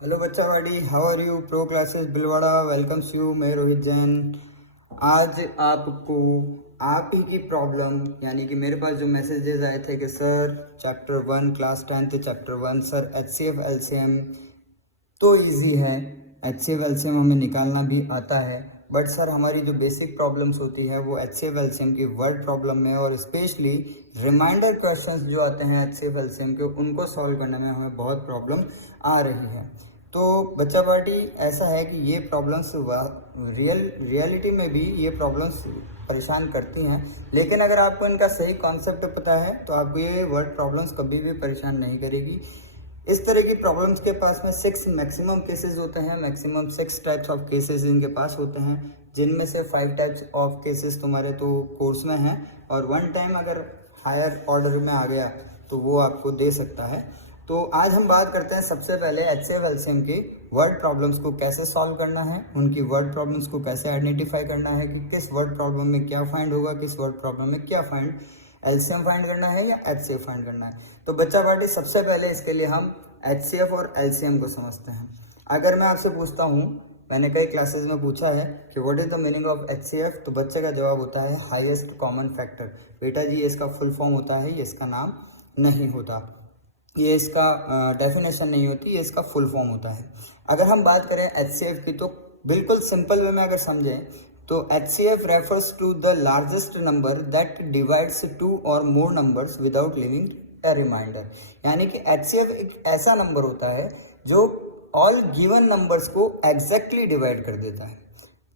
Hello बच्चावाड़ी, how are you? Pro classes बिलवाड़ा welcomes you. मैं रोहित जैन। आज आपको आप ही की प्रॉब्लम यानी कि मेरे पास जो मैसेजेस आए थे कि sir chapter 1 class 10th chapter 1 sir HCF LCM तो इजी है, HCF LCM हमें निकालना भी आता है, बट सर हमारी जो बेसिक प्रॉब्लम्स होती है वो HCF LCM की वर्ड प्रॉब्लम में और स्पेशली रिमाइंडर क्वेश्चंस जो आते हैं HCF LCM के उनको सॉल्व करने में हमें बहुत प्रॉब्लम आ रही है। तो बच्चा पार्टी ऐसा है कि ये प्रॉब्लम्स रियलिटी में भी ये प्रॉब्लम्स परेशान करती हैं, लेकिन अगर आपको इनका सही कॉन्सेप्ट पता है तो आपको ये वर्ड प्रॉब्लम्स कभी भी परेशान नहीं करेगी। इस तरह की प्रॉब्लम्स के पास में 6 मैक्सिमम केसेस होते हैं, मैक्सिमम 6 टाइप्स ऑफ केसेस इनके पास होते हैं, जिनमें से 5 टाइप्स ऑफ केसेस तुम्हारे तो कोर्स में हैं और 1 टाइम अगर हायर ऑर्डर में आ गया तो वो आपको दे सकता है। तो आज हम बात करते हैं सबसे पहले HCF LCM की वर्ड प्रॉब्लम्स को कैसे सॉल्व करना है, उनकी वर्ड प्रॉब्लम्स को कैसे आइडेंटिफाई करना है कि किस वर्ड प्रॉब्लम में क्या फाइंड होगा, किस वर्ड प्रॉब्लम में क्या फाइंड LCM फाइंड करना है या HCF फाइंड करना है। तो बच्चा पार्टी सबसे पहले इसके लिए हम HCF और LCM को समझते हैं। अगर मैं आपसे पूछता हूँ, मैंने कई क्लासेस में पूछा है कि what is the meaning of HCF, तो बच्चे का जवाब होता है हाईएस्ट कॉमन फैक्टर। बेटा जी ये इसका फुल फॉर्म होता है, ये इसका नाम नहीं होता, ये इसका डेफिनेशन नहीं होती, ये इसका फुल फॉर्म होता है। अगर हम बात करें HCF की तो बिल्कुल सिंपल वे में अगर समझें तो HCF refers to the largest number that divides 2 और more numbers without leaving a remainder. यानी कि HCF एक ऐसा नंबर होता है जो ऑल गिवन नंबर्स को एग्जैक्टली डिवाइड कर देता है।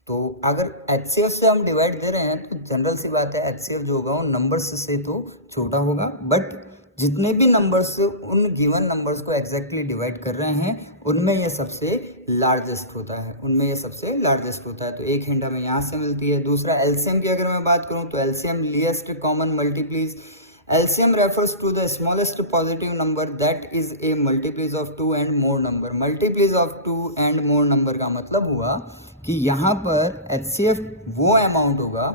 तो अगर HCF से हम डिवाइड दे रहे हैं तो जनरल सी बात है HCF जो होगा वो नंबर्स से तो छोटा होगा, बट जितने भी नंबर्स उन गिवन नंबर्स को एग्जैक्टली डिवाइड कर रहे हैं उनमें ये सबसे लार्जेस्ट होता है, उनमें ये सबसे लार्जेस्ट होता है। तो एक हिंट हमें यहाँ से मिलती है। दूसरा LCM की अगर मैं बात करूँ तो LCM least common multiples. LCM refers to the smallest positive number that is a multiples of 2 and more number। multiples of 2 and more number का मतलब हुआ कि यहाँ पर HCF वो अमाउंट होगा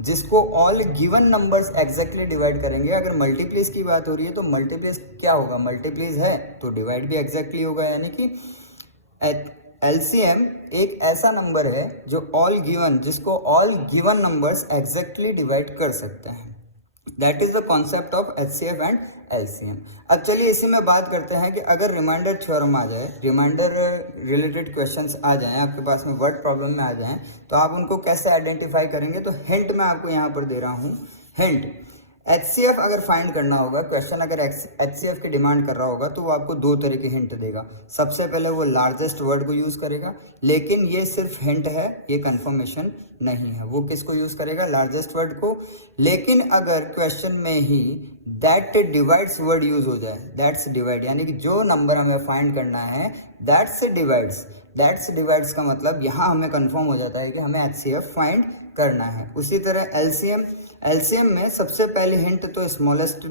जिसको all given numbers exactly divide करेंगे। अगर मल्टीप्लीस की बात हो रही है तो मल्टीप्लीस क्या होगा, मल्टीप्लीस है तो डिवाइड भी एग्जैक्टली होगा। यानी कि LCM एक ऐसा नंबर है जो ऑल गिवन, जिसको all given numbers exactly divide कर सकते हैं। That is the concept of HCF and LCM। अब चलिए इसी में बात करते हैं कि अगर रिमाइंडर थ्योरम आ जाए, रिमाइंडर रिलेटेड क्वेश्चंस आ जाएं आपके पास में, वर्ड प्रॉब्लम में आ जाएं, तो आप उनको कैसे आइडेंटिफाई करेंगे। तो हिंट मैं आपको यहाँ पर दे रहा हूँ। हिंट, HCF अगर फाइंड करना होगा, क्वेश्चन अगर HCF की डिमांड कर रहा होगा तो वो आपको 2 तरह के हिंट देगा। सबसे पहले वो लार्जेस्ट वर्ड को यूज करेगा, लेकिन ये सिर्फ हिंट है, ये कंफर्मेशन नहीं है। वो किसको यूज करेगा, लार्जेस्ट वर्ड को। लेकिन अगर क्वेश्चन में ही दैट डिवाइड्स वर्ड यूज हो जाए, दैट्स डिवाइड, यानी कि जो नंबर हमें फाइंड करना है दैट्स डिवाइड्स, दैट्स डिवाइड्स का मतलब यहाँ हमें कंफर्म हो जाता है कि हमें HCF फाइंड करना है। उसी तरह LCM में सबसे पहले हिंट तो स्मॉलेस्ट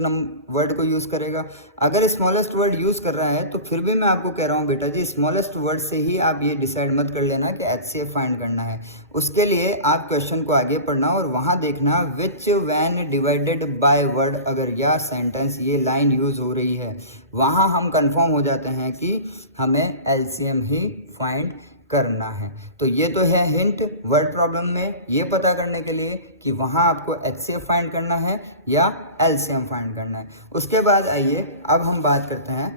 वर्ड को यूज करेगा। अगर स्मॉलेस्ट वर्ड यूज कर रहा है तो फिर भी मैं आपको कह रहा हूँ बेटा जी स्मॉलेस्ट वर्ड से ही आप ये डिसाइड मत कर लेना कि HCF फाइंड करना है। उसके लिए आप क्वेश्चन को आगे पढ़ना और वहां देखना विच व्हेन डिवाइडेड बाय वर्ड, अगर या सेंटेंस ये लाइन यूज हो रही है वहां हम कंफर्म हो जाते हैं कि हमें LCM ही फाइंड करना है। तो ये तो है हिंट वर्ड प्रॉब्लम में ये पता करने के लिए कि वहां आपको HCF फाइंड करना है या LCM फाइंड करना है। उसके बाद आइए अब हम बात करते हैं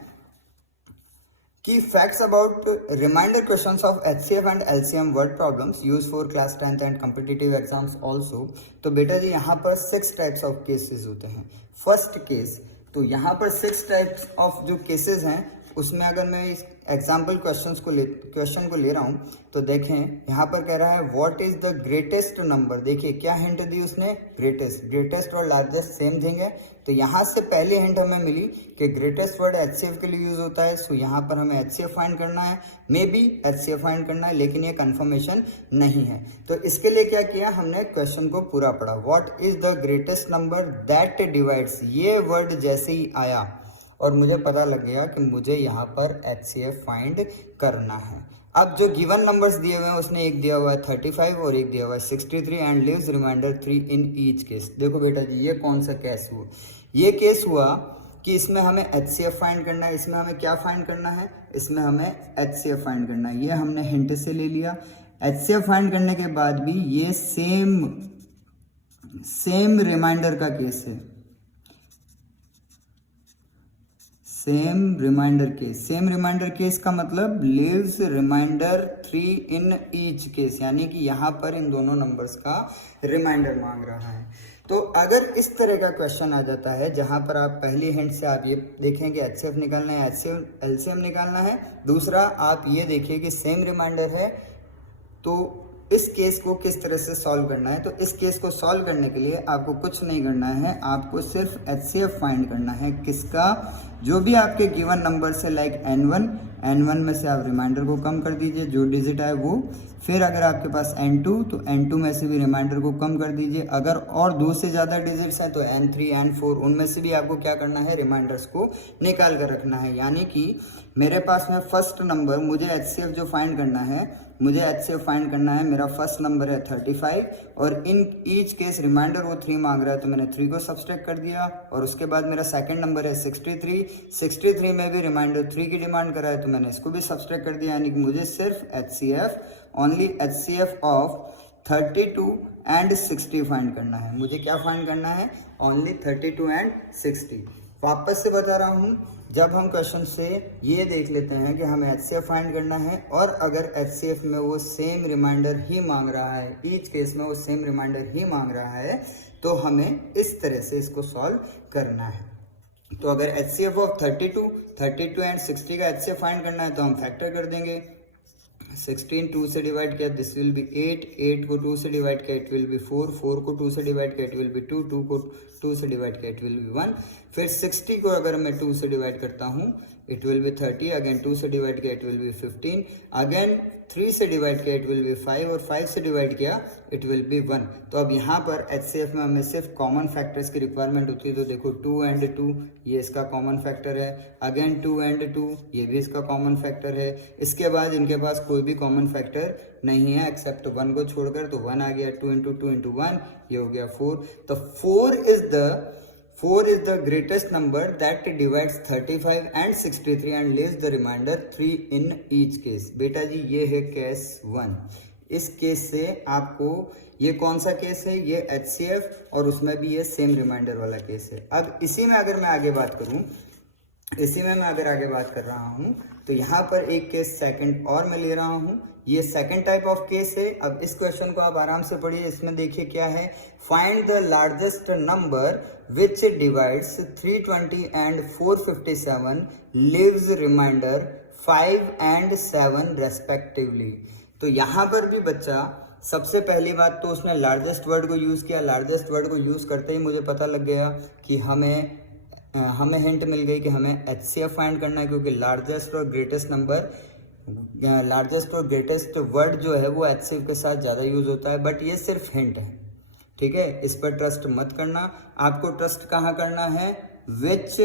कि facts about remainder questions of HCF and LCM word problems use for class 10th and competitive exams also. तो बेटा जी यहाँ पर 6 टाइप्स ऑफ केसेस होते हैं। फर्स्ट केस, तो यहाँ पर 6 टाइप्स ऑफ जो केसेस हैं उसमें अगर मैं इस एग्जाम्पल क्वेश्चन को ले रहा हूँ तो देखें यहाँ पर कह रहा है what is the greatest number. देखिए क्या हिंट दी उसने, ग्रेटेस्ट और लार्जेस्ट सेम थिंग है। तो यहाँ से पहली हिंट हमें मिली कि ग्रेटेस्ट वर्ड HCF के लिए यूज होता है, सो यहाँ पर हमें HCF फाइंड करना है, मे बी HCF फाइंड करना है, लेकिन ये कंफर्मेशन नहीं है। तो इसके लिए क्या किया, हमने क्वेश्चन को पूरा पढ़ा। What is the greatest number that divides, ये वर्ड जैसे ही आया और मुझे पता लग गया कि मुझे यहाँ पर HCF फाइंड करना है। अब जो गिवन नंबर्स दिए हुए हैं उसने एक दिया हुआ है 35 और एक दिया हुआ है 63 and leaves remainder 3 in each case. देखो बेटा जी ये कौन सा केस हुआ, ये केस हुआ कि इसमें हमें HCF फाइंड करना है, इसमें हमें क्या फाइंड करना है, इसमें हमें HCF फाइंड करना है। ये हमने हिंट से ले लिया। HCF फाइंड करने के बाद भी ये सेम रिमाइंडर का केस है, सेम रिमाइंडर केस का मतलब leaves remainder 3 in each case, यानी कि यहाँ पर इन दोनों नंबर्स का रिमाइंडर मांग रहा है। तो अगर इस तरह का क्वेश्चन आ जाता है जहां पर आप पहली हिंट से आप ये देखें कि HCF निकालना है, LCM निकालना है, दूसरा आप ये देखिए कि सेम रिमाइंडर है, तो इस केस को किस तरह से सॉल्व करना है। तो इस केस को सॉल्व करने के लिए आपको कुछ नहीं करना है, आपको सिर्फ HCF फाइंड करना है। किसका? जो भी आपके गिवन नंबर से, लाइक N1 में से आप रिमाइंडर को कम कर दीजिए, जो डिजिट आए वो। फिर अगर आपके पास N2 तो N2 में से भी रिमाइंडर को कम कर दीजिए। अगर और 2 से ज़्यादा डिजिट्स हैं तो N3 N4 उनमें से भी आपको क्या करना है, रिमाइंडर्स को निकाल कर रखना है। यानी कि मेरे पास में फर्स्ट नंबर, मुझे HCF जो फाइंड करना है, मुझे HCF फाइंड करना है, मेरा फर्स्ट नंबर है 35 और इन ईच केस रिमाइंडर वो 3 मांग रहा है तो मैंने 3 को सब्सट्रैक्ट कर दिया। और उसके बाद मेरा सेकंड नंबर है 63 में भी रिमाइंडर 3 की डिमांड कर रहा है तो मैंने इसको भी सब्सट्रैक्ट कर दिया। यानी कि मुझे सिर्फ only HCF of 32 and 60 find करना है। मुझे क्या फाइंड करना है? Only 32 and 60। वापस से बता रहा हूँ, जब हम क्वेश्चन से ये देख लेते हैं कि हमें HCF फाइंड करना है और अगर HCF में वो सेम रिमाइंडर ही मांग रहा है, ईच केस में वो सेम रिमाइंडर ही मांग रहा है, तो हमें इस तरह से इसको सॉल्व करना है। तो अगर HCF ऑफ 32 एंड 60 का HCF फाइंड करना है तो हम फैक्टर कर देंगे। 16 2 से डिवाइड किया, दिस विल बी 8 को 2 से डिवाइड किया, इट विल बी 4 को 2 से डिवाइड किया, इट विल बी 2 को 2 से डिवाइड किया, इट विल बी 1। फिर 60 को अगर मैं 2 से डिवाइड करता हूँ, इट विल बी 30, अगेन 2 से डिवाइड किया, इट विल बी 15, अगेन 3 से डिवाइड किया, इट विल बी 5 और 5 से डिवाइड किया, इट विल बी 1। तो अब यहाँ पर HCF में हमें सिर्फ कॉमन फैक्टर्स की रिक्वायरमेंट होती है। तो देखो 2 एंड 2 ये इसका कॉमन फैक्टर है, अगेन 2 एंड 2 ये भी इसका कॉमन फैक्टर है। इसके बाद इनके पास कोई भी कॉमन फैक्टर नहीं है एक्सेप्ट 1 को छोड़कर, तो 1 आ गया। 2 इंटू 1 ये हो गया 4। तो 4 is the greatest number that divides 35 and 63 and leaves the remainder 3 in each case। बेटा जी ये है केस 1। इस केस से आपको, ये कौन सा केस है? ये HCF और उसमें भी ये सेम रिमाइंडर वाला केस है। अब इसी में अगर मैं आगे बात करूं, आगे बात कर रहा हूं तो यहाँ पर एक केस सेकंड और मैं ले रहा हूं। ये सेकंड टाइप ऑफ केस है। अब इस क्वेश्चन को आप आराम से पढ़िए। इसमें देखिए क्या है, find the largest number which divides 320 and 457 leaves remainder 5 and 7 respectively. तो यहाँ पर भी बच्चा, सबसे पहली बात तो उसने लार्जेस्ट वर्ड को यूज किया। लार्जेस्ट वर्ड को यूज करते ही मुझे पता लग गया कि हमें हिंट मिल गई कि हमें HCF फाइंड करना है, क्योंकि लार्जेस्ट और ग्रेटेस्ट वर्ड जो है वो HCF के साथ ज़्यादा यूज होता है। बट ये सिर्फ हिंट है, ठीक है, इस पर ट्रस्ट मत करना। आपको ट्रस्ट कहाँ करना है? विच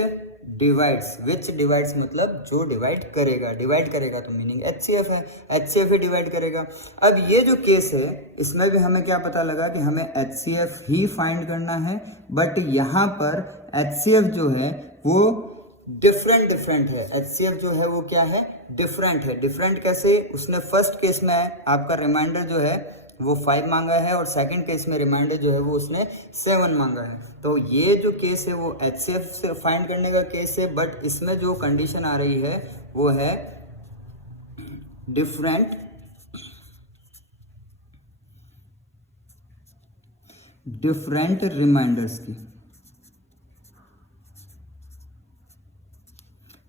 डिवाइड्स मतलब जो डिवाइड करेगा तो मीनिंग HCF है, HCF ही डिवाइड करेगा। अब ये जो केस है इसमें भी हमें क्या पता लगा कि हमें HCF ही फाइंड करना है, बट यहाँ पर HCF जो है वो डिफरेंट है। HCF जो है वो क्या है? डिफरेंट है। डिफरेंट कैसे? उसने फर्स्ट केस में आपका रिमाइंडर जो है वो 5 मांगा है और सेकंड केस में रिमाइंडर जो है वो उसने 7 मांगा है। तो ये जो केस है वो HCF से फाइंड करने का केस है, बट इसमें जो कंडीशन आ रही है वो है डिफरेंट रिमाइंडर्स की।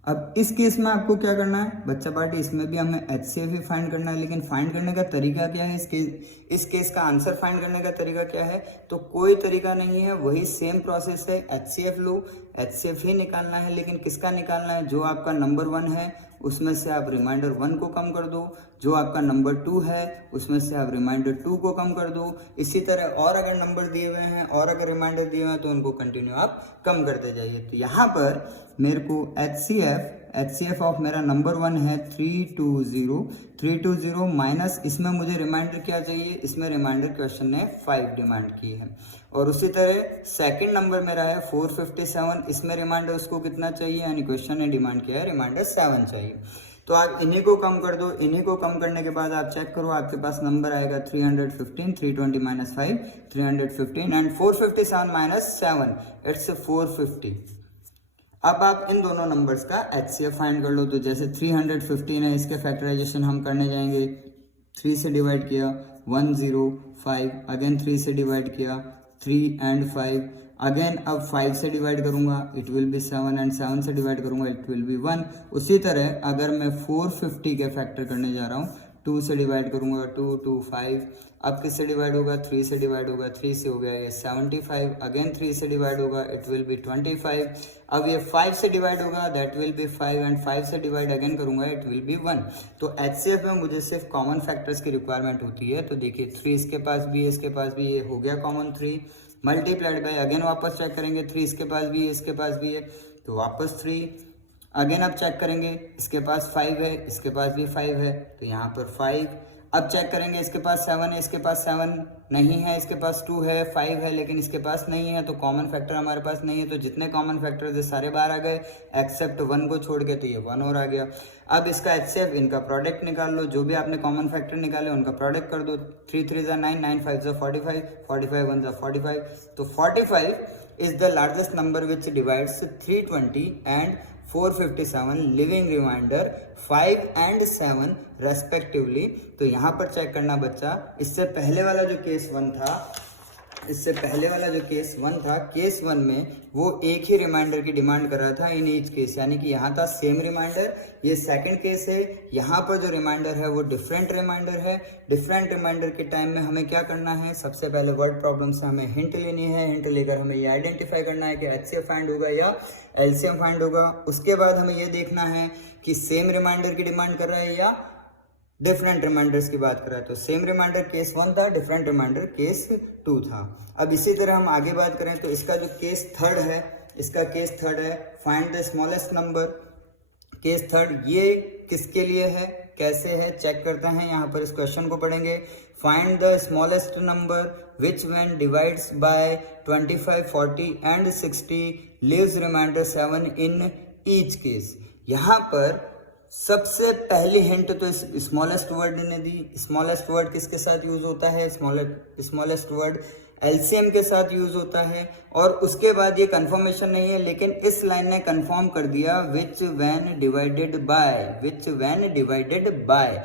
अब इस केस में आपको क्या करना है बच्चा पार्टी? इसमें भी हमें HCF ही फाइंड करना है, लेकिन फाइंड करने का तरीका क्या है? इस केस का आंसर फाइंड करने का तरीका क्या है? तो कोई तरीका नहीं है, वही सेम प्रोसेस है। HCF लो, HCF ही निकालना है, लेकिन किसका निकालना है? जो आपका नंबर 1 है उसमें से आप रिमाइंडर 1 को कम कर दो, जो आपका नंबर 2 है उसमें से आप रिमाइंडर 2 को कम कर दो। इसी तरह और अगर नंबर दिए हुए हैं और अगर रिमाइंडर दिए हुए हैं तो उनको कंटिन्यू आप कम करते जाइए। तो यहाँ पर मेरे को HCF HCF ऑफ मेरा नंबर 1 है 320 माइनस, इसमें मुझे रिमाइंडर क्या चाहिए, इसमें रिमाइंडर क्वेश्चन ने 5 डिमांड की है। और उसी तरह सेकंड नंबर मेरा है 457, इसमें रिमाइंडर उसको कितना चाहिए, यानी क्वेश्चन ने डिमांड किया है रिमाइंडर 7 चाहिए। तो आप इन्हीं को कम कर दो, इन्हीं को कम करने के बाद आप चेक करो, आपके पास नंबर आएगा 315, 320 माइनस 5 315 एंड 457 माइनस 7 इट्स 450। अब आप इन दोनों नंबर्स का HCF फाइंड कर लो। तो जैसे 315 है, इसके फैक्टराइजेशन हम करने जाएंगे, 3 से डिवाइड किया 105, अगेन 3 से डिवाइड किया 3 एंड 5, अगेन अब 5 से डिवाइड करूंगा इट विल बी 7 एंड 7 से डिवाइड करूंगा इट विल बी 1। उसी तरह अगर मैं 450 के फैक्टर करने जा रहा हूँ, 2 से डिवाइड करूंगा 2 2 5, अब किससे डिवाइड होगा, 3 से डिवाइड होगा, 3 से हो गया ये 75, अगेन 3 से डिवाइड होगा इट विल बी 25, अब ये 5 से डिवाइड होगा दैट विल बी 5 एंड 5 से डिवाइड अगेन करूंगा इट विल बी 1। तो HCF में मुझे सिर्फ कॉमन फैक्टर्स की रिक्वायरमेंट होती है। तो देखिए 3 इसके पास भी है, इसके पास भी, ये हो गया कॉमन 3 मल्टीप्लाइड बाय, अगेन वापस चेक करेंगे 3 इसके पास भी है, इसके पास भी है, तो वापस 3, अगेन अब चेक करेंगे इसके पास 5 है, इसके पास भी 5 है, तो यहाँ पर 5, अब चेक करेंगे इसके पास 7 है, इसके पास 7 नहीं है, इसके पास 2 है, 5 है, लेकिन इसके पास नहीं है, तो कॉमन फैक्टर हमारे पास नहीं है। तो जितने कॉमन फैक्टर थे सारे बाहर आ गए एक्सेप्ट 1 को छोड़ के, तो ये 1 और आ गया। अब इसका HCF, इनका प्रोडक्ट निकाल लो, जो भी आपने कॉमन फैक्टर निकाले उनका प्रोडक्ट कर दो, 3 3 ज़ा 9, 9 5 ज़ा 45, 45 1 ज़ा 45, तो 45 is the largest number which divides 320 and 457, leaving remainder 5 and 7 respectively. तो यहाँ पर चेक करना बच्चा, इससे पहले वाला जो केस 1 था, इससे पहले वाला जो केस 1 था, केस 1 में वो एक ही रिमाइंडर की डिमांड कर रहा था इन ईच केस, यानी कि यहाँ था सेम रिमाइंडर। ये सेकंड केस है, यहाँ पर जो रिमाइंडर है वो डिफरेंट रिमाइंडर है। डिफरेंट रिमाइंडर के टाइम में हमें क्या करना है, सबसे पहले वर्ड प्रॉब्लम से हमें हिंट लेनी है। हिंट लेकर हमें ये आइडेंटिफाई करना है कि HCF फाइंड होगा या LCM फाइंड होगा। उसके बाद हमें ये देखना है कि सेम रिमाइंडर की डिमांड कर रहा है या डिफरेंट रिमाइंडर्स की बात कर रहा है। तो सेम रिमाइंडर केस 1 था, डिफरेंट रिमाइंडर केस 2 था। अब इसी तरह हम आगे बात करें तो इसका जो केस 3 है, इसका केस 3 है find the smallest number. Case 3 ये किसके लिए है, कैसे है, चेक करते हैं। यहाँ पर इस क्वेश्चन को पढ़ेंगे, find the smallest number which when divides by 25 40 and 60 leaves remainder 7 in each case. यहाँ पर सबसे पहली हिंट तो स्मॉलेस्ट वर्ड ने दी। स्मॉलेस्ट वर्ड किसके साथ यूज होता है, स्मॉलेस्ट वर्ड LCM के साथ यूज होता है। और उसके बाद ये कंफर्मेशन नहीं है, लेकिन इस लाइन ने कंफर्म कर दिया विच when divided bye, which when divided bye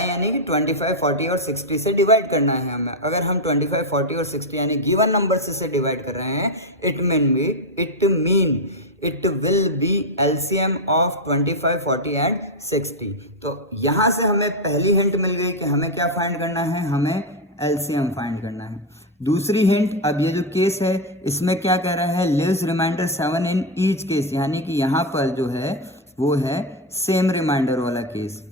यानी कि 25 40 और 60 से डिवाइड करना है हमें। अगर हम 25 40 और 60 यानी गिवन नंबर से डिवाइड कर रहे हैं, it mean it will be LCM of 25 40 and 60। तो यहां से हमें पहली हिंट मिल गई कि हमें क्या फाइंड करना है, हमें LCM फाइंड करना है। दूसरी हिंट, अब ये जो केस है इसमें क्या कह रहा है, leaves remainder 7 in each case, यानी कि यहां पर जो है वो है सेम रिमाइंडर वाला केस।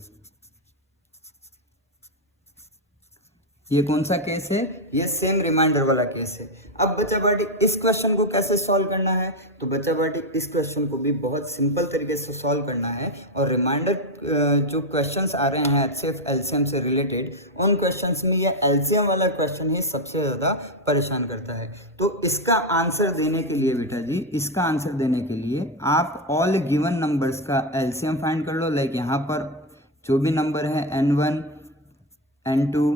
ये कौन सा केस है, ये सेम रिमाइंडर वाला केस है। अब बच्चा पार्टी इस क्वेश्चन को कैसे सॉल्व करना है, तो बच्चा पार्टी इस क्वेश्चन को भी बहुत सिंपल तरीके से सॉल्व करना है। और रिमाइंडर जो क्वेश्चंस आ रहे हैं HCF LCM से रिलेटेड, उन क्वेश्चंस में ये LCM वाला क्वेश्चन ही सबसे ज़्यादा परेशान करता है। तो इसका आंसर देने के लिए बेटा जी, इसका आंसर देने के लिए आप ऑल गिवन नंबर्स का LCM फाइंड कर लो। लाइक यहाँ पर जो भी नंबर है N1 N2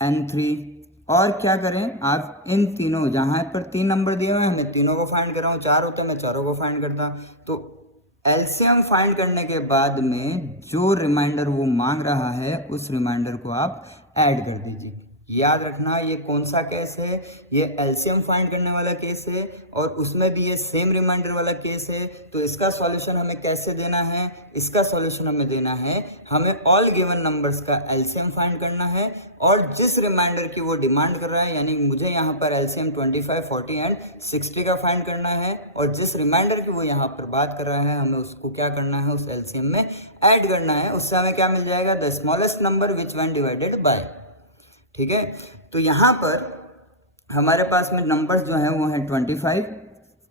N3, और क्या करें आप इन तीनों, जहां पर 3 नंबर दिए हुए हैं मैं तीनों को फाइंड कर रहा हूँ, 4 होते मैं चारों को फाइंड करता। तो LCM फाइंड करने के बाद में जो रिमाइंडर वो मांग रहा है उस रिमाइंडर को आप ऐड कर दीजिए। याद रखना ये कौन सा केस है, ये LCM फाइंड करने वाला केस है और उसमें भी ये सेम रिमाइंडर वाला केस है। तो इसका सॉल्यूशन हमें कैसे देना है, इसका सॉल्यूशन हमें देना है, हमें ऑल गिवन नंबर्स का LCM फाइंड करना है और जिस रिमाइंडर की वो डिमांड कर रहा है, यानी मुझे यहाँ पर LCM 25 40 एंड 60 का फाइंड करना है और जिस रिमाइंडर की वो यहाँ पर बात कर रहा है हमें उसको क्या करना है, उस LCM में ऐड करना है। उससे हमें क्या मिल जाएगा, the smallest number which when divided bye. ठीक है, तो यहाँ पर हमारे पास में नंबर्स जो हैं वो हैं 25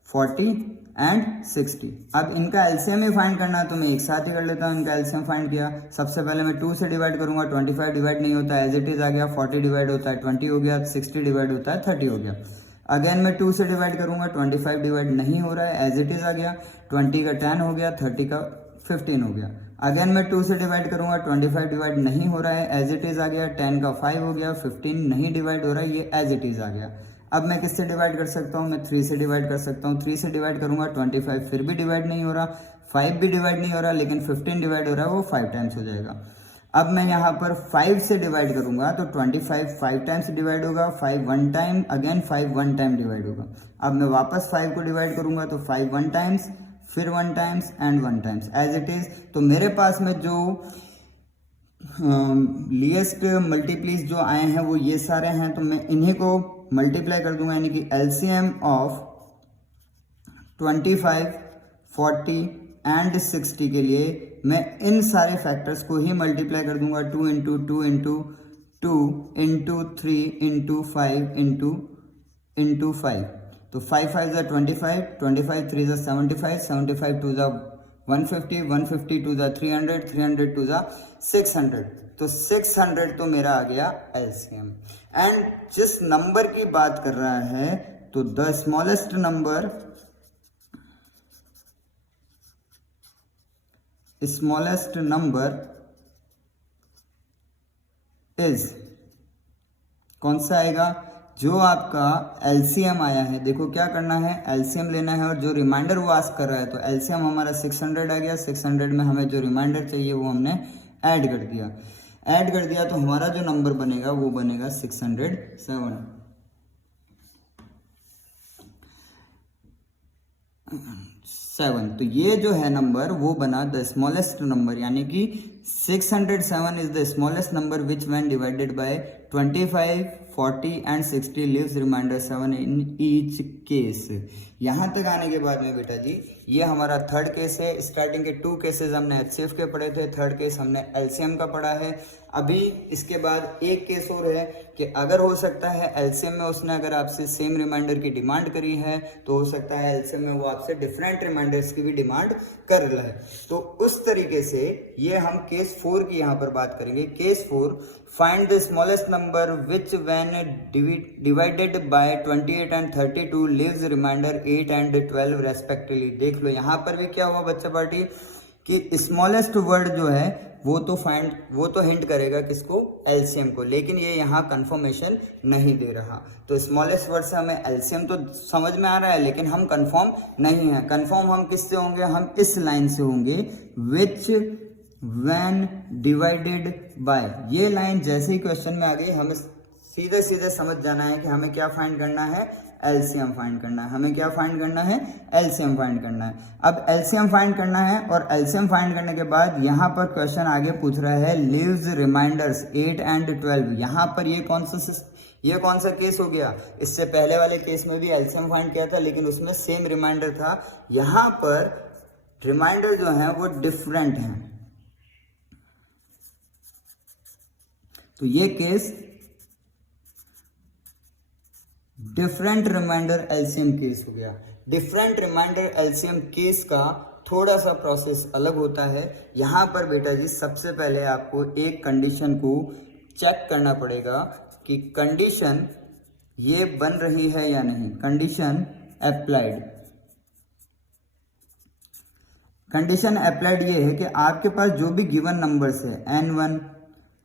40 एंड 60। अब इनका एलसीएम ही फाइंड करना है तो मैं एक साथ ही कर लेता हूँ। इनका एलसीएम फाइंड किया, सबसे पहले मैं 2 से डिवाइड करूंगा, 25 डिवाइड नहीं होता है, एज इट इज आ गया, 40 डिवाइड होता है 20 हो गया, 60 डिवाइड होता है 30 हो गया। अगेन मैं 2 से डिवाइड करूंगा, 25 डिवाइड नहीं हो रहा है, एज इट इज आ गया, 20 का 10 हो गया, 30 का 15 हो गया। अगेन मैं 2 से डिवाइड करूंगा, 25 डिवाइड नहीं हो रहा है, एज इट इज आ गया, 10 का 5 हो गया, 15 नहीं डिवाइड हो रहा है, ये एज इट इज आ गया। अब मैं किससे डिवाइड कर सकता हूँ, मैं 3 से डिवाइड कर सकता हूँ। 3 से डिवाइड करूंगा, 25 फिर भी डिवाइड नहीं हो रहा, 5 भी डिवाइड नहीं हो रहा, लेकिन 15 डिवाइड हो रहा है, वो 5 टाइम्स हो जाएगा। अब मैं यहाँ पर 5 से डिवाइड करूंगा तो 25 5 टाइम्स डिवाइड होगा, 5 1 टाइम, अगेन 5 1 टाइम डिवाइड होगा। अब मैं वापस 5 को डिवाइड करूंगा तो 5 1 टाइम्स, फिर 1 times and 1 times as it is. तो मेरे पास में जो लीस्ट मल्टीप्लीज जो आए हैं वो ये सारे हैं, तो मैं इन्हीं को मल्टीप्लाई कर दूंगा, यानी कि एलसीएम ऑफ 25 40 एंड 60 के लिए मैं इन सारे फैक्टर्स को ही मल्टीप्लाई कर दूंगा, 2 into 2 into 2 into 3 into 5 into 5। तो 5 5 ज़ा 25, 25 3 ज़ा 75, 75 2 ज़ा 150, 150 2 ज़ा 300, 300 2 ज़ा 600। तो 600 तो मेरा आ गया एलसीएम। एंड जिस नंबर की बात कर रहा है तो द स्मॉलेस्ट नंबर इज कौन सा आएगा, जो आपका एलसीएम आया है। देखो क्या करना है, एलसीएम लेना है और जो रिमाइंडर वो आस्क कर रहा है, तो एलसीएम हमारा 600 आ गया, 600 में हमें जो रिमाइंडर चाहिए वो हमने ऐड कर दिया तो हमारा जो नंबर बनेगा वो बनेगा 607। तो ये जो है नंबर वो बना द स्मॉलेस्ट नंबर, यानी कि 607 is the smallest number which when divided by 25 40 and 60 leaves remainder 7 in each case. यहां तक आने के बाद में बेटा जी ये हमारा थर्ड केस है। स्टार्टिंग के 2 केसेस हमने एचसीएफ के पढ़े थे, थर्ड केस हमने एलसीएम का पढ़ा है। अभी इसके बाद एक केस और है कि अगर हो सकता है एलसीएम में उसने अगर आपसे सेम रिमाइंडर की डिमांड करी है, तो हो सकता है एलसीएम में वो आपसे डिफरेंट रिमाइंडर्स की भी डिमांड कर रहा है। तो उस तरीके से ये हम केस 4 की यहाँ पर बात करेंगे। Case 4, find the smallest number which when divided by 28 and 32 leaves remainder 8 and 12 respectively. देख लो यहाँ पर भी क्या हुआ बच्चा पार्टी कि स्मॉलेस्ट वर्ड जो है वो तो हिंट करेगा किसको, एलसीएम को, लेकिन ये यहाँ कंफर्मेशन नहीं दे रहा। तो स्मॉलेस्ट वर्ड से हमें एलसीएम तो समझ में आ रहा है, लेकिन हम कंफर्म नहीं है। कंफर्म हम किससे होंगे, हम इस लाइन से होंगे, विच व्हेन डिवाइडेड बाय। ये लाइन जैसे ही क्वेश्चन में आ गई हमें सीधे सीधे समझ जाना है कि हमें क्या फाइंड करना है, एलसीएम फाइंड करना है। हमें क्या फाइंड करना है, एलसीएम फाइंड करना है। अब एलसीएम फाइंड करना है और एलसीएम फाइंड करने के बाद यहाँ पर क्वेश्चन आगे पूछ रहा है लीव्स रिमाइंडर्स 8 एंड 12। यहाँ पर ये कौन सा केस हो गया, इससे पहले वाले केस में भी एलसीएम फाइंड किया था लेकिन उसमें सेम रिमाइंडर था। यहाँ पर रिमाइंडर जो है वो डिफरेंट है, तो ये case different remainder LCM case हो गया। डिफरेंट रिमाइंडर एलसीएम केस का थोड़ा सा प्रोसेस अलग होता है। यहाँ पर बेटा जी सबसे पहले आपको एक कंडीशन को चेक करना पड़ेगा कि कंडीशन ये बन रही है या नहीं। Condition applied. कंडीशन अप्लाइड ये है कि आपके पास जो भी गिवन नंबर्स है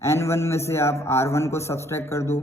n1 में से आप r1 को सब्सट्रैक्ट कर दो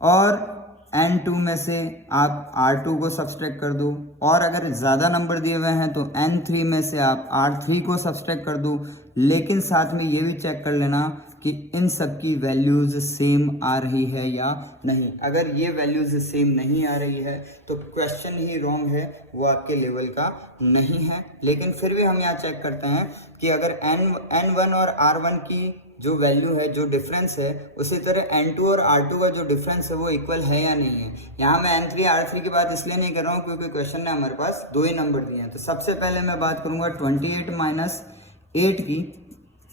और n2 में से आप r2 को सब्सट्रैक्ट कर दो, और अगर ज़्यादा नंबर दिए हुए हैं तो n3 में से आप r3 को सब्सट्रैक्ट कर दो। लेकिन साथ में ये भी चेक कर लेना कि इन सब की वैल्यूज़ सेम आ रही है या नहीं। अगर ये वैल्यूज़ सेम नहीं आ रही है तो क्वेश्चन ही रॉन्ग है, वो आपके लेवल का नहीं है। लेकिन फिर भी हम यहाँ चेक करते हैं कि अगर n1 और r1 की जो वैल्यू है, जो डिफरेंस है, उसी तरह n2 और r2 का जो डिफरेंस है वो इक्वल है या नहीं है। यहाँ मैं n3 r3 की बात इसलिए नहीं कर रहा हूँ क्योंकि क्वेश्चन में हमारे पास 2 ही नंबर दिए हैं। तो सबसे पहले मैं बात करूंगा 28 - 8 की।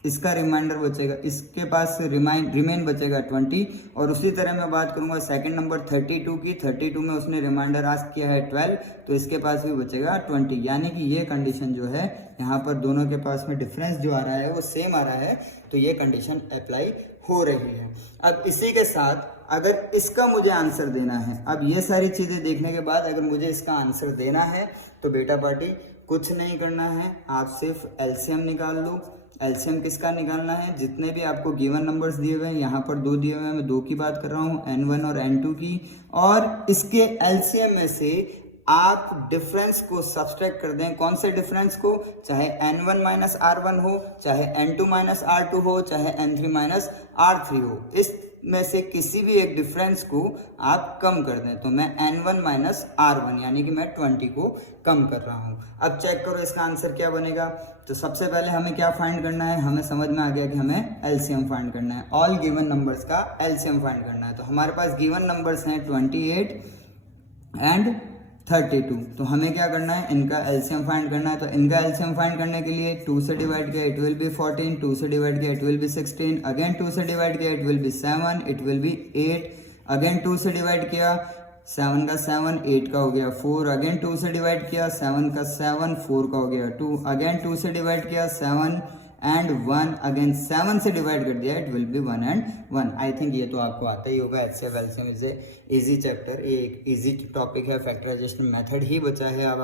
इसका रिमाइंडर बचेगा, इसके पास रिमेन बचेगा 20। और उसी तरह मैं बात करूंगा सेकंड नंबर 32 की, 32 में उसने रिमाइंडर आस्क किया है 12, तो इसके पास भी बचेगा 20। यानी कि ये कंडीशन जो है यहाँ पर दोनों के पास में डिफरेंस जो आ रहा है वो सेम आ रहा है, तो ये कंडीशन अप्लाई हो रही है। अब इसी के साथ अगर इसका मुझे आंसर देना है, अब ये सारी चीज़ें देखने के बाद अगर मुझे इसका आंसर देना है तो बेटा पार्टी कुछ नहीं करना है, आप सिर्फ एलसीएम निकाल लो। एलसीएम किसका निकालना है, जितने भी आपको गिवन नंबर्स दिए हुए हैं, यहाँ पर 2 दिए हुए हैं, मैं 2 की बात कर रहा हूँ, n1 और n2 की, और इसके एलसीएम में से आप डिफरेंस को सब्सट्रैक्ट कर दें। कौन से डिफरेंस को, चाहे n1 माइनस r1 हो, चाहे n2 माइनस r2 हो, चाहे n3 माइनस r3 हो, इस में से किसी भी एक डिफरेंस को आप कम कर दें। तो मैं n1 माइनस r1 यानी कि मैं 20 को कम कर रहा हूं। अब चेक करो इसका आंसर क्या बनेगा। तो सबसे पहले हमें क्या फाइंड करना है, हमें समझ में आ गया कि हमें एलसीएम फाइंड करना है, ऑल गिवन नंबर्स का एलसीएम फाइंड करना है। तो हमारे पास गिवन नंबर्स हैं 28 एंड 32, तो हमें क्या करना है, इनका एलसीएम फाइंड करना है। तो इनका एलसीएम फाइंड करने के लिए 2 से डिवाइड किया इट विल बी 14, 2 से डिवाइड किया इट विल बी 16, अगेन 2 से डिवाइड किया it will be 7, it will be 8, again 2 से डिवाइड किया 7 का 7, 8 का हो गया 4, अगेन 2 से डिवाइड किया 7 का 7, 4 का हो गया 2, अगेन 2 से डिवाइड किया 7 एंड 1, अगेन 7 से डिवाइड कर दिया it will be 1 and 1। I think ये तो आपको आता ही होगा। HCF LCM is a easy chapter, ये एक इजी टॉपिक है, फैक्टराइजेशन मेथड ही बचा है अब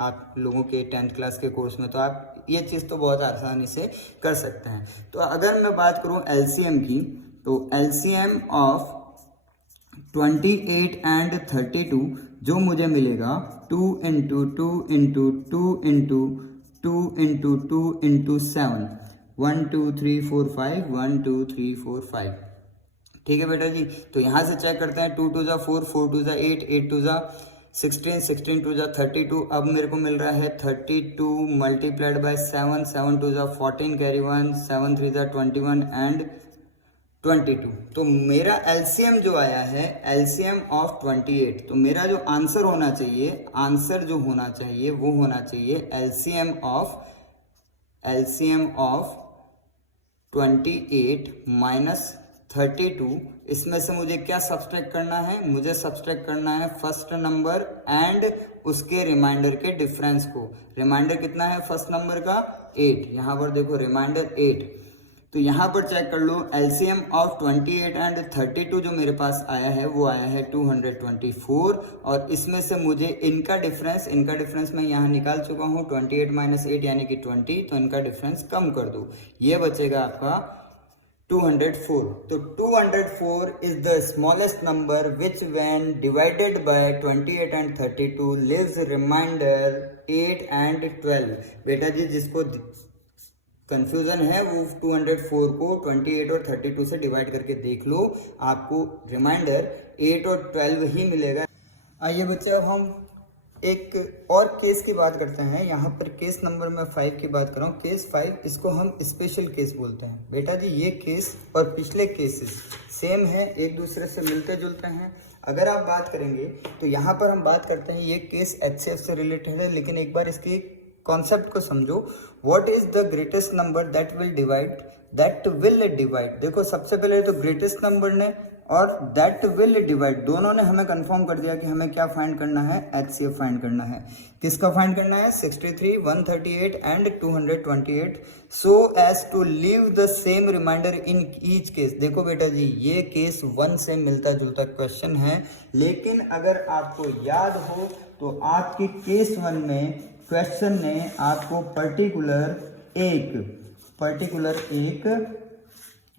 आप लोगों के 10th क्लास के कोर्स में, तो आप ये चीज़ तो बहुत आसानी से कर सकते हैं। तो अगर मैं बात करूँ एलसीएम की, तो एलसीएम ऑफ 28 एंड 32 जो मुझे मिलेगा 2 into 2 into 2 into 2 into 2 into 7, 1 2 3 4 5, 1 2 3 4 5। ठीक है बेटा जी, तो यहाँ से चेक करते हैं 2 2 जा 4, 4 2 जा 8, 8 2 जा 16, 16 2 जा 32। अब मेरे को मिल रहा है 32 मल्टीप्लाइड बाय 7, 7 2 जा 14 कैरी 1, 7 3 जा 21 एंड 22। तो मेरा एलसीएम जो आया है एलसीएम ऑफ 28, तो मेरा जो आंसर होना चाहिए, आंसर जो होना चाहिए वो होना चाहिए एलसीएम ऑफ 28 माइनस 32। इसमें से मुझे क्या सब्सट्रैक्ट करना है, मुझे सब्सट्रैक्ट करना है फर्स्ट नंबर एंड उसके रिमाइंडर के डिफरेंस को। रिमाइंडर कितना है फर्स्ट नंबर का, 8, यहाँ पर देखो रिमाइंडर 8। तो यहाँ पर चेक कर लो एलसीएम ऑफ 28 एंड 32 जो मेरे पास आया है वो आया है 224, और इसमें से मुझे इनका डिफरेंस मैं यहाँ निकाल चुका हूँ 28 माइनस 8 यानी कि 20, तो इनका डिफरेंस कम कर दो, ये बचेगा आपका 204। तो 204 is the smallest number which when divided by 28 and 32 leaves remainder 8 and 12। बेटा जी जिसको कंफ्यूजन है वो 204 को 28 और 32 से डिवाइड करके देख लो, आपको रिमाइंडर 8 और 12 ही मिलेगा। आइए बच्चे अब हम एक और केस की बात करते हैं। यहाँ पर केस नंबर मैं 5 की बात कर रहा हूँ, केस 5, इसको हम स्पेशल केस बोलते हैं। बेटा जी ये केस और पिछले केसेस सेम है, एक दूसरे से मिलते जुलते हैं। अगर आप बात करेंगे तो यहाँ पर हम बात करते हैं, ये केस एचसीएफ से रिलेटेड है, लेकिन एक बार इसकी कॉन्सेप्ट को समझो। What is the greatest number that will divide. देखो सबसे पहले तो ग्रेटेस्ट नंबर ने और दैट विल डिवाइड दोनों ने हमें कंफर्म कर दिया कि हमें क्या फाइंड करना है, एचसीएफ फाइंड करना है। किसका फाइंड करना है, 63, 138 and 228 so as to leave the same remainder in each case. देखो बेटा जी ये केस 1 से मिलता जुलता क्वेश्चन है, लेकिन अगर आपको याद हो तो आपके केस 1 में क्वेश्चन ने आपको पर्टिकुलर एक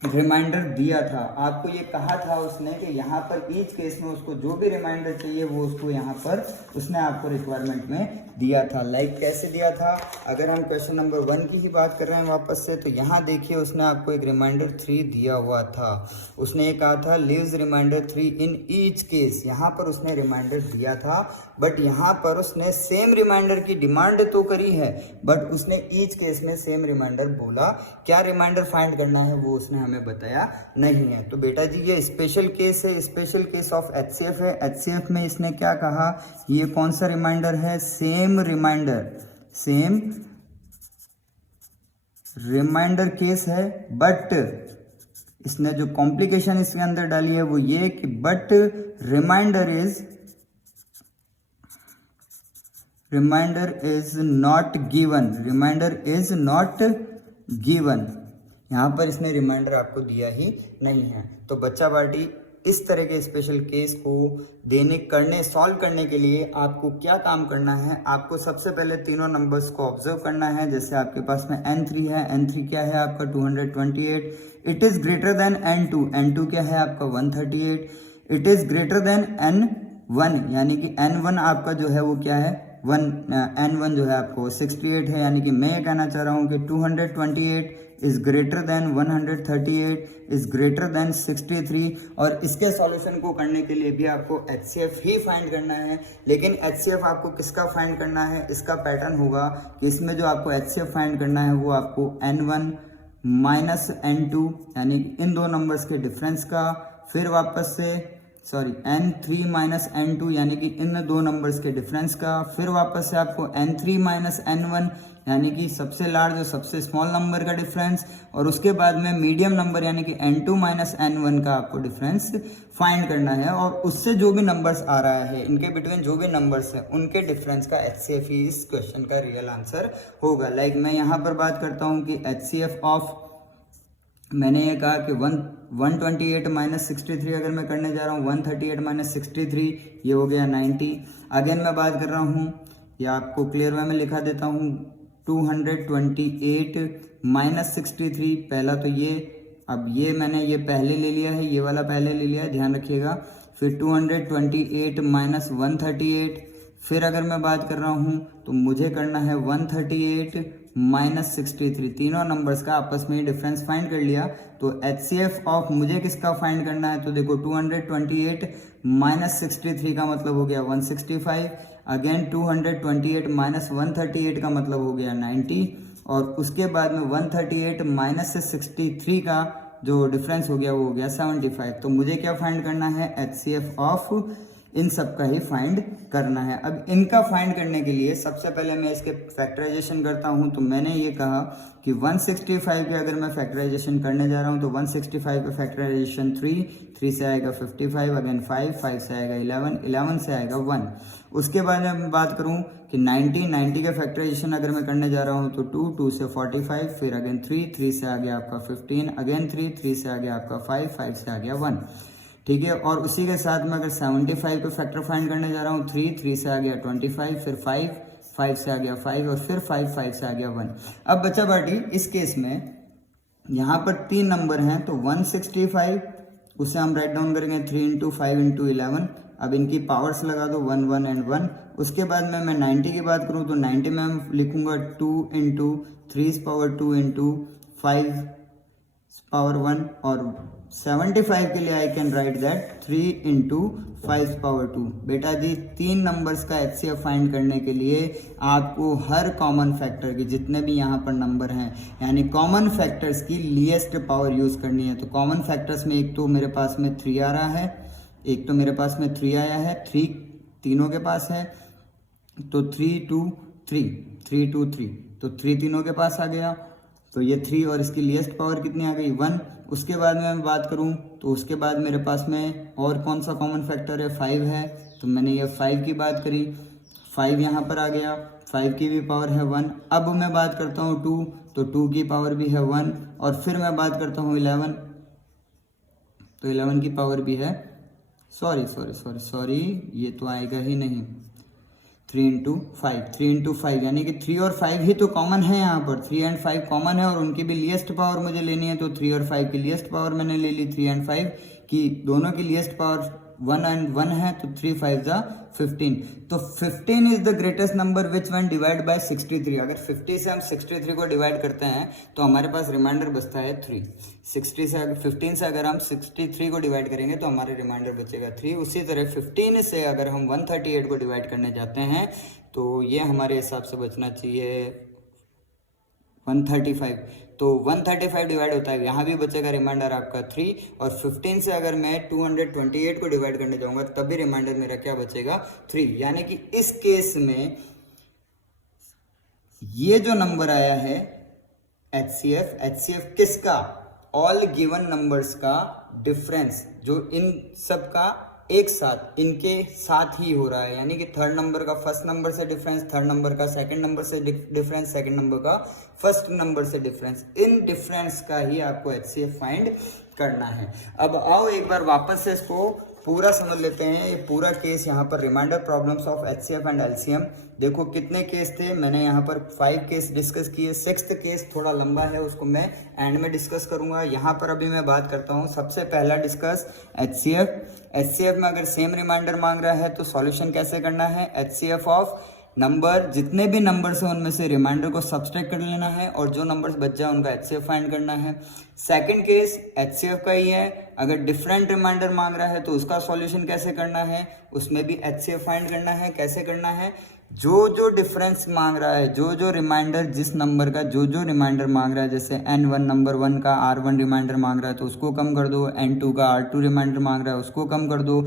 रिमाइंडर दिया था। आपको ये कहा था उसने कि यहाँ पर ईच केस में उसको जो भी रिमाइंडर चाहिए वो उसको यहाँ पर उसने आपको रिक्वायरमेंट में दिया था। लाइक कैसे दिया था, अगर हम क्वेश्चन नंबर 1 की ही बात कर रहे हैं वापस से, तो यहाँ देखिए उसने आपको एक रिमाइंडर 3 दिया हुआ था। उसने ये कहा था leaves remainder 3 in each case, यहाँ पर उसने रिमाइंडर दिया था, बट यहाँ पर उसने सेम रिमाइंडर की डिमांड तो करी है, बट उसने ईच केस में सेम रिमाइंडर बोला। क्या रिमाइंडर फाइंड करना है वो उसने हमें बताया नहीं है। तो बेटा जी ये स्पेशल केस है, स्पेशल केस ऑफ एचसीएफ है। एचसीएफ में इसने क्या कहा, ये कौन सा रिमाइंडर है, सेम रिमाइंडर केस है, बट इसने जो कॉम्प्लिकेशन इसके अंदर डाली है वो ये कि but remainder is not given, remainder is not given. यहाँ पर इसने रिमाइंडर आपको दिया ही नहीं है। तो बच्चा पार्टी इस तरह के स्पेशल केस को सॉल्व करने के लिए आपको क्या काम करना है, आपको सबसे पहले तीनों नंबर्स को ऑब्जर्व करना है। जैसे आपके पास में n3 है, n3 क्या है आपका 228, it is greater than n2, n2 क्या है आपका 138, it is greater than n1 यानी कि n1 आपका जो है वो क्या है n1 जो है आपको 68 है। यानी कि मैं ये कहना चाह रहा हूँ कि 228 is greater than 138 is greater than 63। और इसके सॉल्यूशन को करने के लिए भी आपको HCF ही फाइंड करना है। लेकिन HCF आपको किसका फाइंड करना है, इसका पैटर्न होगा कि इसमें जो आपको HCF फाइंड करना है वो आपको n1 माइनस n2 यानी इन दो नंबर्स के डिफरेंस का, फिर वापस से n3 माइनस n2 यानी कि इन दो नंबर्स के डिफरेंस का, फिर वापस से आपको n3 माइनस n1 यानी कि सबसे लार्ज और सबसे स्मॉल नंबर का डिफरेंस, और उसके बाद में मीडियम नंबर यानी कि n2 माइनस n1 का आपको डिफरेंस फाइंड करना है। और उससे जो भी नंबर्स आ रहा है, इनके बिटवीन जो भी नंबर्स है उनके डिफरेंस का HCF ही इस क्वेश्चन का रियल आंसर होगा। लाइक मैं यहाँ पर बात करता हूँ कि HCF ऑफ, मैंने ये कहा कि 128 माइनस 63 अगर मैं करने जा रहा हूँ 138 माइनस 63 ये हो गया 90। अगेन मैं बात कर रहा हूँ, या आपको क्लियर वे में लिखा देता हूँ 228 माइनस 63, पहला तो ये, अब ये मैंने ये पहले ले लिया है, ये वाला पहले ले लिया है, ध्यान रखिएगा। फिर 228 माइनस 138, फिर अगर मैं बात कर रहा हूँ तो मुझे करना है 138 माइनस 63, तीनों नंबर्स का आपस में डिफरेंस फाइंड कर लिया। तो HCF ऑफ मुझे किसका फाइंड करना है, तो देखो 228 माइनस 63 का मतलब हो गया 165, अगेन 228 माइनस 138 का मतलब हो गया 90, और उसके बाद में 138 माइनस 63 का जो डिफरेंस हो गया वो हो गया 75। तो मुझे क्या फाइंड करना है, HCF ऑफ इन सब का ही फाइंड करना है। अब इनका फाइंड करने के लिए सबसे पहले मैं इसके फैक्टराइजेशन करता हूं। तो मैंने ये कहा कि 165 के अगर मैं फैक्टराइजेशन करने जा रहा हूं तो 165 का फैक्टराइजेशन 3 से आएगा 55, अगेन 5 से आएगा 11 से आएगा 1। उसके बाद मैं बात करूं कि 90 का फैक्टराइजेशन अगर मैं करने जा रहा हूं तो 2 से 45, फिर अगेन 3 से आ गया आपका 15, अगेन 3 से आ गया आपका 5 से आ गया 1। ठीक है, और उसी के साथ में अगर 75 पे फैक्टर फाइंड करने जा रहा हूँ 3 से आ गया 25, फिर 5 से आ गया 5, और फिर 5 से आ गया 1। अब बच्चा पार्टी इस केस में यहाँ पर तीन नंबर हैं, तो 165 उसे हम राइट डाउन करेंगे 3 इंटू 5 इंटू 11। अब इनकी पावर्स लगा दो 1 1 एंड 1। उसके बाद में मैं 90 की बात करूँ तो 90 में हम लिखूंगा 2 इंटू 3 पावर 2 इंटू 5 पावर 1, और 75 के लिए I can write that 3 into 5 power 2। बेटा जी तीन नंबर्स का HCF फाइंड करने के लिए आपको हर कॉमन फैक्टर के जितने भी यहाँ पर नंबर हैं यानी कॉमन फैक्टर्स की लीस्ट पावर यूज करनी है। तो कॉमन फैक्टर्स में एक तो मेरे पास में 3 आ रहा है, एक तो मेरे पास में 3 आया है, 3 तीनों के पास है, तो 3 2 3 तो 3 तीनों के पास आ गया। तो ये 3 और इसकी लीस्ट पावर कितनी आ गई 1। उसके बाद में मैं बात करूं तो उसके बाद मेरे पास में और कौन सा कॉमन फैक्टर है 5 है, तो मैंने ये 5 की बात करी, 5 यहाँ पर आ गया, 5 की भी पावर है 1। अब मैं बात करता हूँ 2, तो 2 की पावर भी है 1, और फिर मैं बात करता हूँ 11, तो 11 की पावर भी है, सॉरी ये तो आएगा ही नहीं, 3 इंटू 5 यानी कि 3 और 5 ही तो कॉमन है यहाँ पर, 3 एंड 5 कॉमन है और उनकी भी लीस्ट पावर मुझे लेनी है। तो 3 और 5 की लीस्ट पावर मैंने ले ली, 3 एंड 5 की दोनों की लीस्ट पावर 1 एंड 1 है, तो 3 5 जा 15। तो 15 is the greatest number which one divide by 63। अगर 50 से हम 63 को डिवाइड करते हैं तो हमारे पास रिमाइंडर बचता है 3। 15 से अगर हम 63 को डिवाइड करेंगे तो हमारे रिमाइंडर बचेगा 3। उसी तरह 15 से अगर हम 138 को डिवाइड करने जाते हैं तो ये हमारे हिसाब से बचना चाहिए 135। तो 135 डिवाइड होता है, यहाँ भी बचेगा रिमाइंडर आपका 3। और 15 से अगर मैं 228 को डिवाइड करने जाऊंगा तब भी रिमाइंडर मेरा क्या बचेगा 3। यानी कि इस केस में ये जो नंबर आया है HCF किसका? ऑल गिवन नंबर्स का डिफरेंस, जो इन सब का एक साथ, इनके साथ ही हो रहा है, यानी कि थर्ड नंबर का फर्स्ट नंबर से डिफरेंस, थर्ड नंबर का सेकंड नंबर से डिफरेंस, सेकंड नंबर का फर्स्ट नंबर से डिफरेंस, इन डिफरेंस का ही आपको HCF फाइंड करना है। अब आओ एक बार वापस से इसको पूरा समझ लेते हैं। ये पूरा केस यहाँ पर remainder problems of HCF and LCM। देखो कितने केस थे, मैंने यहाँ पर 5 केस डिस्कस किए। 6th केस थोड़ा लंबा है, उसको मैं एंड में डिस्कस करूंगा। यहाँ पर अभी मैं बात करता हूँ सबसे पहला डिस्कस HCF में अगर सेम रिमाइंडर मांग रहा है तो सॉल्यूशन कैसे करना है। HCF ऑफ नंबर, जितने भी नंबर्स हैं उनमें से रिमाइंडर को सब्सट्रैक्ट कर लेना है और जो नंबर्स बच जाए उनका HCF फाइंड करना है। सेकंड केस HCF का ही है, अगर डिफरेंट रिमाइंडर मांग रहा है तो उसका सॉल्यूशन कैसे करना है, उसमें भी HCF फाइंड करना है। कैसे करना है, जो डिफरेंस मांग रहा है, जो रिमाइंडर, जिस नंबर का जो रिमाइंडर मांग रहा है, जैसे N1 नंबर 1 का R1 रिमाइंडर मांग रहा है तो उसको कम कर दो, N2 का R2 रिमाइंडर मांग रहा है उसको कम कर दो,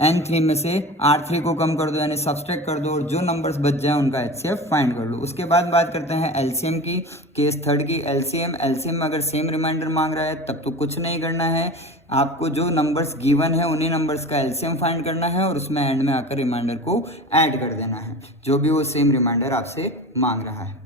N3 में से R3 को कम कर दो, यानी सब्सट्रैक्ट कर दो, और जो नंबर्स बच जाए उनका HCF फाइंड कर लो। उसके बाद बात करते हैं LCM की, केस थर्ड की। LCM में अगर सेम रिमाइंडर मांग रहा है तब तो कुछ नहीं करना है, आपको जो नंबर्स गिवन है उन्हीं नंबर्स का LCM फाइंड करना है और उसमें एंड में आकर रिमाइंडर को ऐड कर देना है, जो भी वो सेम रिमाइंडर आपसे मांग रहा है।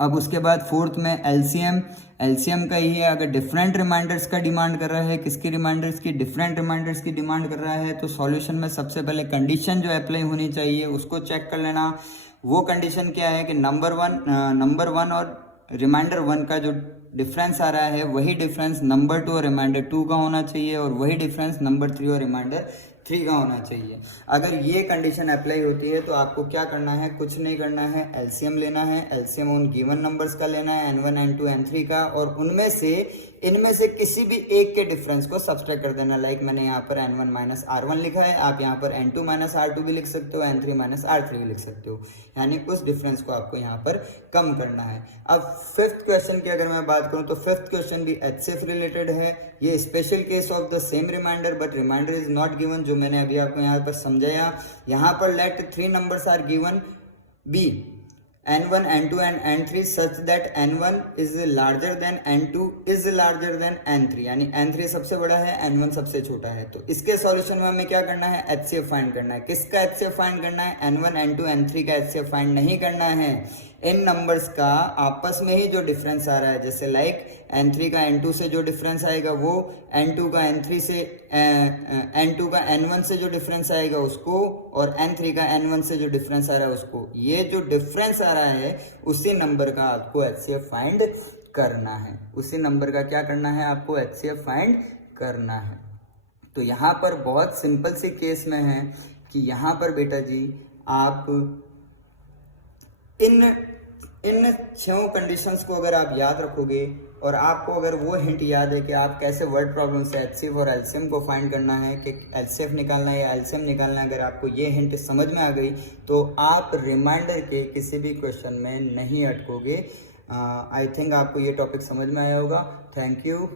अब उसके बाद फोर्थ में LCM का ही है, अगर डिफरेंट रिमाइंडर्स का डिमांड कर रहा है, किसकी रिमाइंडर्स की, डिफरेंट रिमाइंडर्स की डिमांड कर रहा है, तो सॉल्यूशन में सबसे पहले कंडीशन जो अप्लाई होनी चाहिए उसको चेक कर लेना। वो कंडीशन क्या है कि नंबर वन और रिमाइंडर 1 का जो डिफरेंस आ रहा है वही डिफरेंस नंबर 2 और रिमाइंडर 2 का होना चाहिए, और वही डिफरेंस नंबर 3 और रिमाइंडर 3 का होना चाहिए। अगर ये कंडीशन अप्लाई होती है तो आपको क्या करना है, कुछ नहीं करना है, LCM लेना है। LCM उन गिवन नंबर्स का लेना है, N1 N2 N3 का, और इनमें से किसी भी एक के डिफरेंस को सब्सट्रैक्ट कर देना। लाइक मैंने यहाँ पर N1 माइनस R1 लिखा है, आप यहाँ पर N2 माइनस R2 भी लिख सकते हो, N3 माइनस R3 भी लिख सकते हो, यानी उस डिफरेंस को आपको यहाँ पर कम करना है। अब 5th क्वेश्चन की अगर मैं बात करूँ तो 5th क्वेश्चन भी HCF रिलेटेड है। ये special case of the same remainder but remainder is not given, जो मैंने अभी आपको यहाँ पर समझाया। यहाँ पर let 3 numbers are given be N1, N2 and N3 such that N1 is larger than N2 is larger than N3, यानी N3 सबसे बड़ा है, N1 सबसे छोटा है। तो इसके सॉल्यूशन में हमें क्या करना है, HCF फाइंड करना है। किसका HCF फाइंड करना है, N1, N2, N3 का HCF फाइंड नहीं करना है, इन नंबर्स का आपस में ही जो डिफरेंस आ रहा है, जैसे लाइक N3 का N2 से जो डिफरेंस आएगा वो N2 का N3 से N2 का N1 से जो डिफरेंस आएगा उसको, और N3 का N1 से जो डिफरेंस आ रहा है उसको, ये जो डिफरेंस आ रहा है उसी नंबर का आपको HCF फाइंड करना है। उसी नंबर का क्या करना है, आपको HCF फाइंड करना है। तो यहाँ पर बहुत सिंपल सी केस में है कि यहाँ पर बेटा जी आप इन 6 कंडीशंस को अगर आप याद रखोगे, और आपको अगर वो हिंट याद है कि आप कैसे वर्ड प्रॉब्लम से HCF और LCM को फाइंड करना है, कि LCF निकालना है या LCM निकालना है, अगर आपको ये हिंट समझ में आ गई तो आप रिमाइंडर के किसी भी क्वेश्चन में नहीं अटकोगे। आई थिंक आपको ये टॉपिक समझ में आया होगा। Thank you.